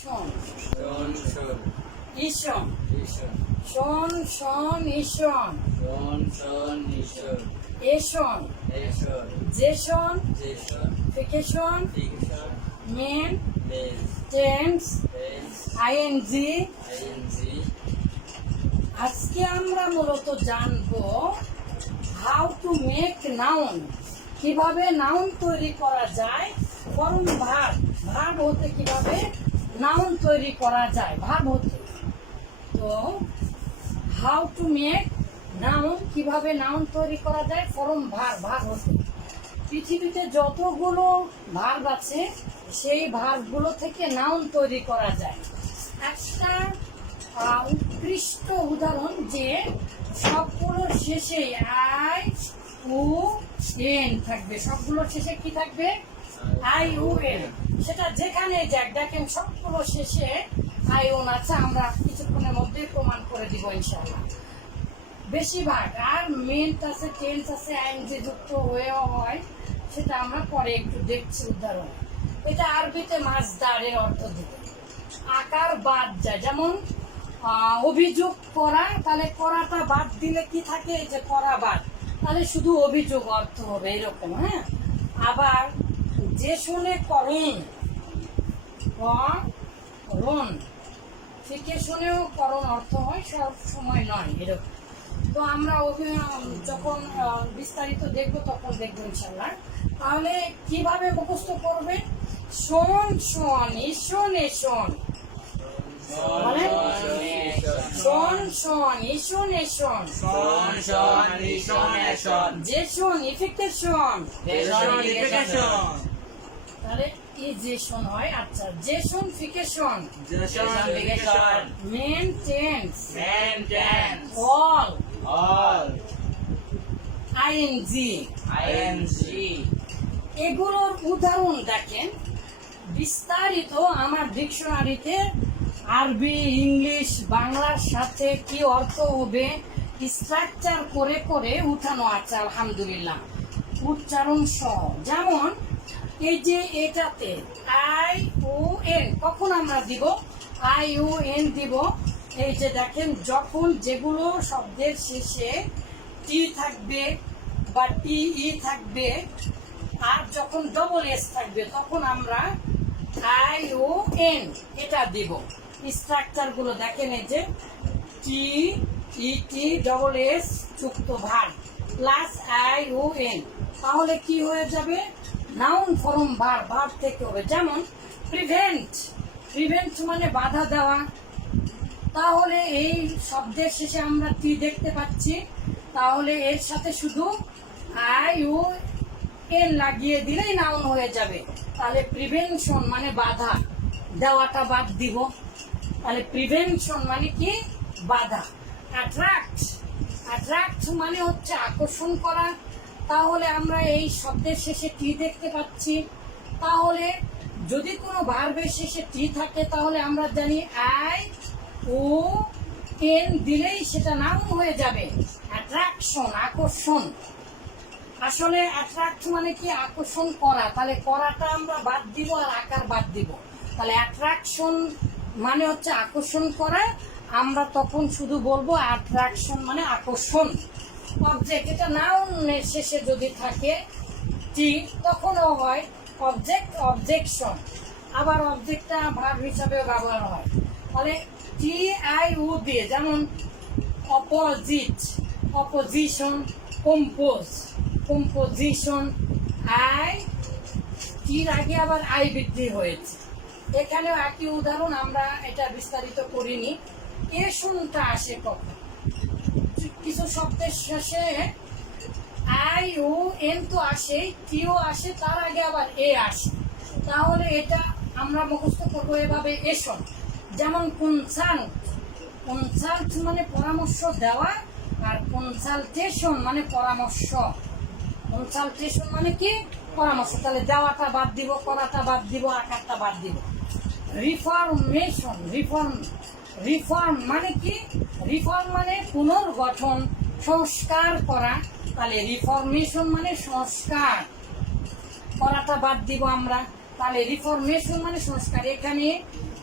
শোন। শোন শোন। ঈশন। শোন শোন ঈশন। শোন শোন ঈশন। এশন জেশন ফিকেশন। মেন। টেন্স। আইএনজি। আজকে আমরা মূলত জানব হাউ টু মেক নাউন কীভাবে নাউন তৈরি করা যায়? ফর্ম ভার ভার হতে কীভাবে নাউন তৈরি করা যায় ভার হতে তো হাউ টু মেক নাউন, কীভাবে নাউন তৈরি করা যায় ফর্ম ভার ভার হতে পৃথিবীতে যতগুলো ভার্ব আছে, সেই ভার্বগুলো থেকে নাউন তৈরি করা যায়। একটা উৎকৃষ্ট উদাহরণ যে সবগুলোর শেষে আই, উ, এন থাকবে। সবগুলোর শেষে কি থাকবে? আই উ সেটা যেখানে যাক, দেখেন সবগুলো শেষে আই ওন আছে, আমরা কিছুক্ষণের মধ্যে প্রমাণ করে দিব ইনশাআল্লাহ। বেশিরভাগ, আর মেন্ট আছে টেন্স আছে আইনজি যুক্ত হয়েও হয়, সেটা আমরা পরে একটু দেখছি উদাহরণ। এটা আরবিতে মাছদারের অর্থ দিবে। আকার বাদ যায়। যেমন অভিযোগ করা, তাহলে করাটা বাদ দিলে কি থাকে? যে করা বাদ। তাহলে শুধু অভিযোগ অর্থ হবে, এরকম হ্যাঁ? আবার যে শুনে করণ করণ। থেকে শুনেও করণ অর্থ হয় সব সময় নয় এরকম। তো আমরা যখন বিস্তারিত দেখব তখন দেখব ইনশাল্লাহ তাহলে কীভাবে মুখস্থ করবে? শোন শোন ঈশ্বন মানে? শোন শোন ঈশ্বন এসন শোন শোন ঈশন এশন যে শোন ইফেক্টেশন জেশন ফিকশন তাহলে ই যে শোন হয় আচ্ছা ফিকেশন। জেশন ফিকশন। মেন টেন্স অল অল আইএনজি আইএনজি এগুলোর উদাহরণ দেখেন। বিস্তারিত আমার ডিকশনারিতে আরবি ইংলিশ বাংলার সাথে কি অর্থ হবে স্ট্রাকচার করে করে উঠানো আছে আলহামদুলিল্লাহ। উচ্চারণ সহ। যেমন এই যে এটাতে আই ও এন কখন আমরা দিব? আই ও এন দিব। এই যে দেখেন, যখন যেগুলো শব্দের শেষে টি থাকবে বা টি ই থাকবে, আর যখন ডবল এস থাকবে, তখন আমরা আই ও এন এটা দিব। স্ট্রাকচারগুলো দেখেন এই যে টি ই টি ডবল এস যুক্ত verb plus I O N তাহলে কি হয়ে যাবে? নাউন ফর্ম ভার ভার থেকে হবে। যেমন প্রিভেন্ট প্রিভেন্ট মানে বাধা দেওয়া। তাহলে এই শব্দের শেষে আমরা টি দেখতে পাচ্ছি। তাহলে এর সাথে শুধু আই ও এন লাগিয়ে দিলেই নাউন হয়ে যাবে। তাহলে প্রিভেনশন মানে বাধা দেওয়াটা বাদ দিব। তাহলে প্রিভেনশন মানে কি? বাধা। অ্যাট্রাক্ট অ্যাট্রাক্ট মানে হচ্ছে আকর্ষণ করা। তাহলে আমরা এই শব্দের শেষে টি দেখতে পাচ্ছি। তাহলে যদি কোনো ভার্বের শেষে টি থাকে, তাহলে আমরা জানি আই ও এন দিলেই সেটা নাউন হয়ে যাবে। অ্যাট্রাকশন আকর্ষণ। আসলে অ্যাট্রাক্ট মানে কি? আকর্ষণ করা। তাহলে করাটা আমরা বাদ দিব আর আকার বাদ দিব। তাহলে অ্যাট্রাকশন মানে হচ্ছে আকর্ষণ করা। আমরা তখন শুধু বলব অ্যাট্রাকশন মানে আকর্ষণ। অবজেক্ট এটা নাউনের শেষে যদি থাকে টি তখনও হয় অবজেক্ট অবজেকশন আবার অবজেক্টটা ভাব হিসাবে ব্যবহার হয়। তাহলে টি আই উ দিয়ে যেমন opposite opposition compose composition I টির আগে আবার আই বৃদ্ধি হয়েছে। এখানেও একই উদাহরণ, আমরা এটা বিস্তারিত করিনি। এ শুনটা আসে কখন? কিছু শব্দের শেষে আই, ও, এন তো আসে টিও আসে, তার আগে আবার এ আসে। তাহলে এটা আমরা মুখস্থ করব এভাবে এসন যেমন কনসাল্ট কনসাল্ট মানে পরামর্শ দেওয়া আর কনসালটেশন মানে পরামর্শ। কনসালটেশন মানে কি? পরামর্শ। তাহলে দেওয়াটা বাদ দিব, করাটা বাদ দিব, আকারটা বাদ দিব। রিফর্মেশন রিফর্ম রিফর্ম মানে কি? রিফর্ম মানে পুনর্গঠন, সংস্কার করা। তাহলে রিফর্মেশন মানে সংস্কার। করাটা বাদ দিব আমরা। তাহলে রিফর্মেশন মানে সংস্কার। এখানে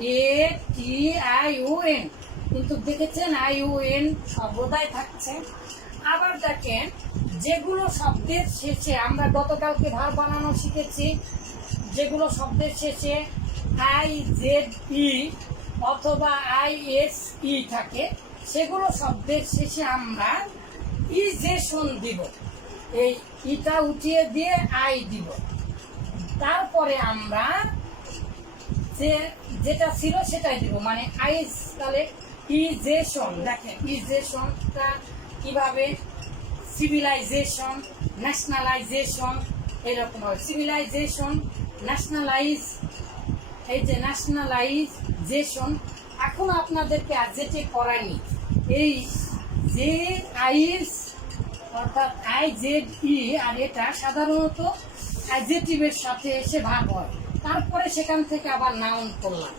এ টি আই ও এন কিন্তু দেখেছেন আই ও এন সর্বদাই থাকছে। আবার দেখেন, যেগুলো শব্দের শেষে আমরা গতকালকে ভার বানানো শিখেছি, যেগুলো শব্দের শেষে আই জেড ই অথবা আই এস ই থাকে সেগুলো শব্দের শেষে আমরা। ইজেশন দিব। এই ইটা উঠিয়ে দিয়ে আই দিব। তারপরে আমরা যে যেটা ছিল সেটাই দিব। মানে আইস তাহলে ইজেশন। দেখেন, ইজেশনটা কীভাবে? সিভিলাইজেশন, ন্যাশনালাইজেশন, এরকম হবে। সিভিলাইজেশন, ন্যাশনালাইজ, এই যে ন্যাশনালাইজেশন। এখন আপনাদেরকে আর যেটি করায়নি এই যে আইস অর্থাৎ আই জেড ই আর এটা সাধারণত অ্যাডজেটিভের সাথে এসে ভাগ হয়। তারপরে সেখান থেকে আবার নাউন করলাম।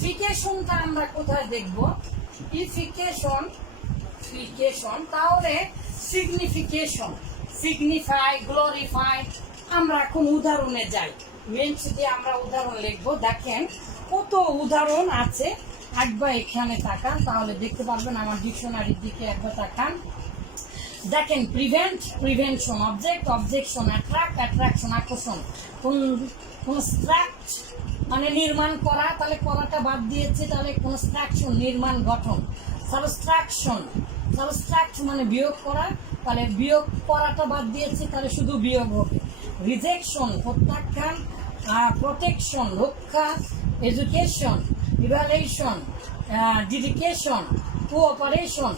ফিকেশনটা আমরা কোথায় দেখব? ইফিকেশন ফিকেশন তাহলে সিগনিফিকেশন সিগনিফাই গ্লোরিফাই আমরা এখন উদাহরণে যাই। মেন্স দিয়ে আমরা উদাহরণ লিখব। দেখেন কত উদাহরণ আছে। একবার এখানে তাকান, তাহলে দেখতে পারবেন আমার ডিকশনারির দিকে একবার তাকান। দেখেন prevent prevention object objection attract attraction আকর্ষণ। কোন কনস্ট্রাক্ট মানে নির্মাণ করা, তাহলে করাটা বাদ দিয়েছে, তাহলে কনস্ট্রাকশন নির্মাণ গঠন। সাবস্ট্রাকশন সাবস্ট্রাক্ট মানে বিয়োগ করা, তাহলে বিয়োগ করাটা বাদ দিয়েছে, তাহলে শুধু বিয়োগ হবে। রিজেকশন প্রত্যাখ্যান প্রোটেকশন রক্ষা education evaluation dedication cooperation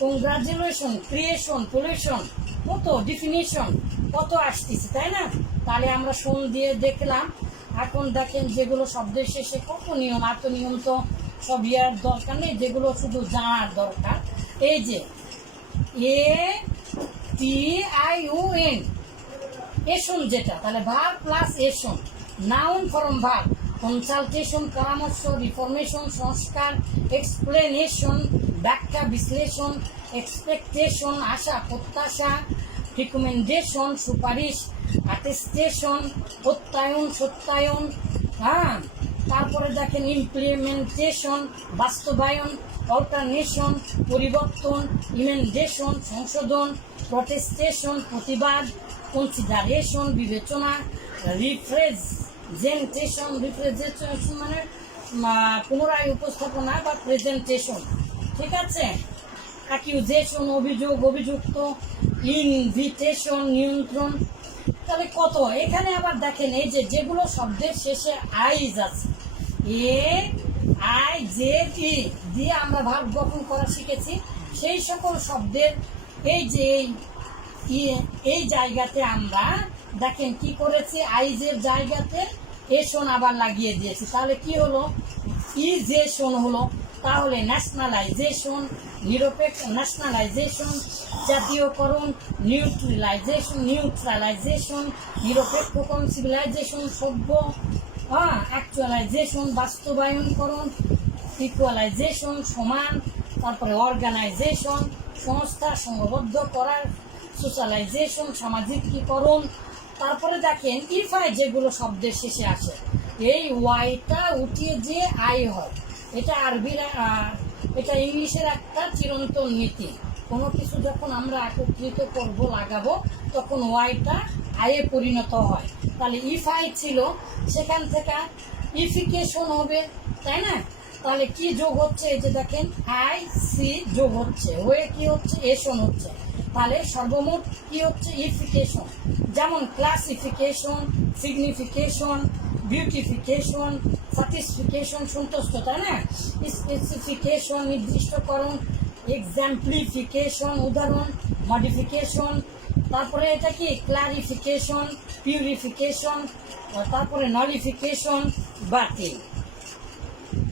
congratulation creation pollution কত ডিফিনিশন কত আসতেছে, তাই না? তাহলে আমরা শোন দিয়ে দেখলাম, এখন দেখেন যেগুলো শব্দের শেষে কত নিয়ম, এত নিয়ম তো সব ইয়ার দরকার নেই, যেগুলো শুধু জানার দরকার। এই যে, A, T, I U N ation যেটা, তাহলে verb plus ation noun form verb. Consultation, পরামর্শ, রিফরমেশন, সংস্কার, এক্সপ্লেনেশন, ব্যাখ্যা, বিশ্লেষণ, এক্সপেকটেশন, আশা, প্রত্যাশা, রিকমেন্ডেশন, সুপারিশ, অ্যাটেস্টেশন, প্রত্যায়ন, সত্যায়ন হ্যাঁ? তারপরে দেখেন ইমপ্লিমেন্টেশন বাস্তবায়ন অল্টারনেশন পরিবর্তন ইমেন্ডেশন সংশোধন প্রটেস্টেশন প্রতিবাদ কনসিডারেশন বিবেচনা রিপ্রেজেন্টেশন রিপ্রেজেন্টেশন মানে পুনরায় উপস্থাপনা বা প্রেজেন্টেশন ঠিক আছে? অ্যাকিউজেশন অভিযোগ, অভিযুক্ত ইনভিটেশন নিয়ন্ত্রণ, তাহলে কত? এখানে আবার দেখেন, এই যে যেগুলো শব্দের শেষে আইজ আছে, এ, আই জে ই দিয়ে আমরা ভাব গঠন করা শিখেছি, সেই সকল শব্দের এই যে এই জায়গাতে আমরা দেখেন কি করেছি? আইজের জায়গাতে এসন আবার লাগিয়ে দিয়েছে। তাহলে কি হলো? ই যে ইজেশন হলো, তাহলে ন্যাশনালাইজেশন নিরপেক্ষ ন্যাশনালাইজেশন জাতীয়করণ নিউট্রিলাইজেশন নিউট্রালাইজেশন নিরপেক্ষকরণ সিভিলাইজেশন সভ্য হ্যাঁ অ্যাকচুয়ালাইজেশন বাস্তবায়নকরণ ইকুয়ালাইজেশন সমান, তারপরে অর্গানাইজেশন সংস্থা, সংঘবদ্ধ করার সোশ্যালাইজেশন সামাজিকীকরণ তারপরে দেখেন ইফাই যেগুলো শব্দের শেষে আসে, এই ওয়াইটা উঠিয়ে যে আই হয়। এটা আরবির এটা ইংলিশের একটা চিরন্তন নীতি। কোনো কিছু যখন আমরা একত্রিত করব, লাগাবো, তখন ওয়াইটা আয়ে পরিণত হয়। তাহলে ইফ আই ছিল, সেখান থেকে ইফিকেশন হবে, তাই না? তাহলে কি যোগ হচ্ছে? এই যে দেখেন আই সি যোগ হচ্ছে ওয়ে কি হচ্ছে? এশন হচ্ছে। তাহলে সর্বমোট কি হচ্ছে ইফিকেশন যেমন ক্লাসিফিকেশন, সিগনিফিকেশন, বিউটিফিকেশন স্যাটিসফিকেশন সন্তুষ্ট, তাই না? স্পেসিফিকেশন, নির্দিষ্টকরণ, এক্সাম্পলিফিকেশন, উদাহরণ, মডিফিকেশন, তারপরে এটা কি? ক্লারিফিকেশন, পিউরিফিকেশন, তারপরে নলিফিকেশন, বাতিল।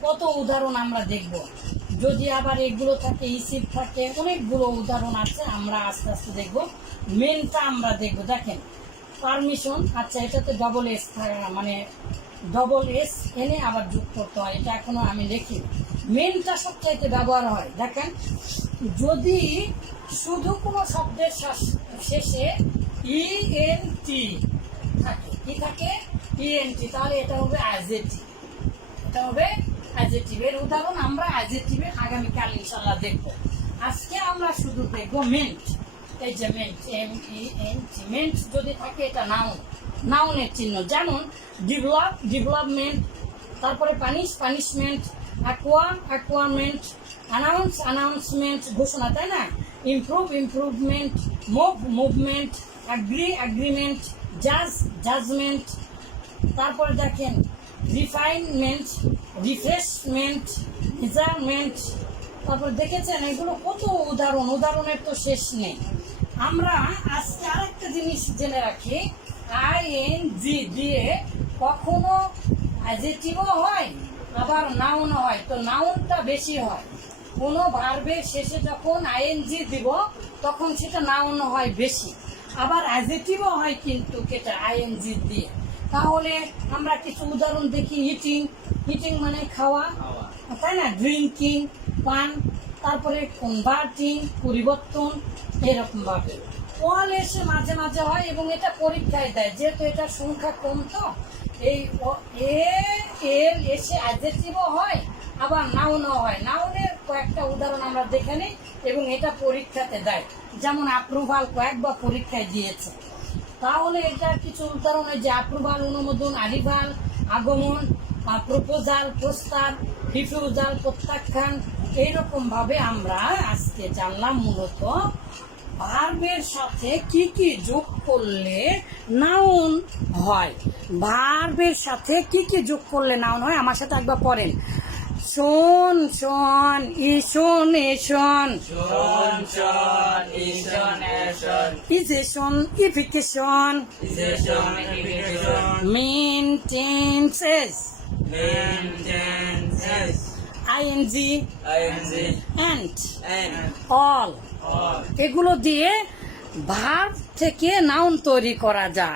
কত উদাহরণ আমরা দেখব? যদি আবার এগুলো থাকে ইসিপ থাকে, অনেকগুলো উদাহরণ আছে, আমরা আস্তে আস্তে দেখব। মেনটা আমরা দেখব, দেখেন। পারমিশন আচ্ছা এটাতে ডবল এস মানে ডবল এস এনে আবার যোগ করতে হয়, এটা এখনও আমি লিখি। মেনটা সবচাইতে ব্যবহার হয়, দেখেন। যদি শুধু কোনো শব্দের শেষে ই এন টি থাকে, কি থাকে? ই এন টি তাহলে এটা হবে অ্যাজেটি এটা হবে অ্যাজেটিভের উদাহরণ, আমরা অ্যাজেটিভের আগামীকাল ইনশাল্লাহ দেখব। আজকে আমরা শুধু দেখব মেন্ট এই যে ment M E N T ment যদি থাকে এটা নাউন নাউনের চিহ্ন যেমন ডেভেলপ ডেভেলপমেন্ট তারপরে punish punishment acquire acquirement announce announcement ঘোষণা, তাই না? Improve improvement move movement agree agreement জাজ জাজমেন্ট তারপরে দেখেন রিফাইনমেন্ট রিফ্রেশমেন্ট মেজারমেন্ট তারপর দেখেছেন, এগুলো কত উদাহরণ, উদাহরণের তো শেষ নেই। আমরা আজকে আরেকটা জিনিস জেনে রাখি আই এন জি দিয়ে কখনো অ্যাজেটিভও হয়, আবার নাউনও হয়। তো নাউনটা বেশি হয়। কোনো ভার্বের শেষে যখন আইএনজি দিব, তখন সেটা নাউন হয় বেশি। আবার অ্যাজেটিভও হয় কিন্তু কেটা আইএনজি দিয়ে। তাহলে আমরা কিছু উদাহরণ দেখি ইটিং ইটিং মানে খাওয়া তাই না? ড্রিঙ্কিং পান তারপরে কনভার্টিং পরিবর্তন এরকম ভাবে ওয়াল এসে মাঝে মাঝে হয় এবং এটা পরীক্ষায় দেয় যেহেতু এটা সংখ্যা কম তো এই এ এল এসে অ্যাডজেক্টিভও হয় আবার নাউনও হয়। নাউনের কয়েকটা উদাহরণ আমরা দেখে নিই এবং এটা পরীক্ষাতে দেয়। যেমন অ্যাপ্রুভাল কয়েকবার পরীক্ষায় দিয়েছে। তাহলে এটা কিছু উদাহরণ যে অ্যাপ্রুভাল অনুমোদন আরিভাল আগমন প্রপোজাল প্রস্তাব রিফিউজাল প্রত্যাখ্যান, এইরকম ভাবে আমরা আজকে জানলাম মূলত ভার্বের সাথে কি কি যোগ করলে নাউন হয়। ভার্বের সাথে কি কি যোগ করলে নাউন হয়, আমার সাথে একবার পড়েন। শোন শোন ইশন এশন ইজেশন ইফিকেশন। মেনটেন্সেস maintenance, ING. ing, and and all. all. এগুলো দিয়ে ভার্ব থেকে নাউন তৈরি করা যায়।